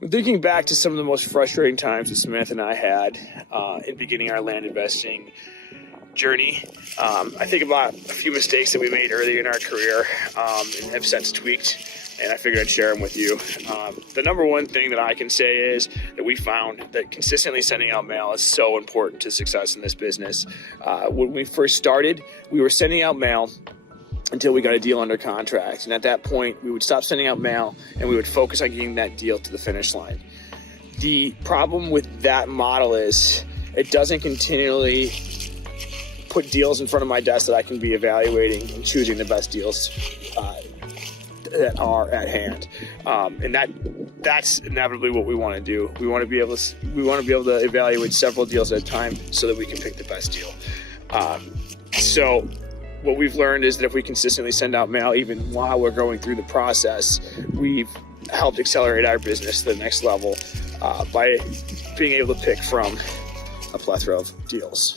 Thinking back to some of the most frustrating times that Samantha and I had in beginning our land investing journey, I think about a few mistakes that we made early in our career and have since tweaked, and I figured I'd share them with you. The number one thing that I can say is that we found that consistently sending out mail is so important to success in this business. When we first started, we were sending out mail until we got a deal under contract. And at that point, we would stop sending out mail and we would focus on getting that deal to the finish line. The problem with that model is it doesn't continually put deals in front of my desk that I can be evaluating and choosing the best deals that are at hand. And that's inevitably what we want to do. We want to be able to evaluate several deals at a time so that we can pick the best deal. So what we've learned is that if we consistently send out mail, even while we're going through the process, we've helped accelerate our business to the next level by being able to pick from a plethora of deals.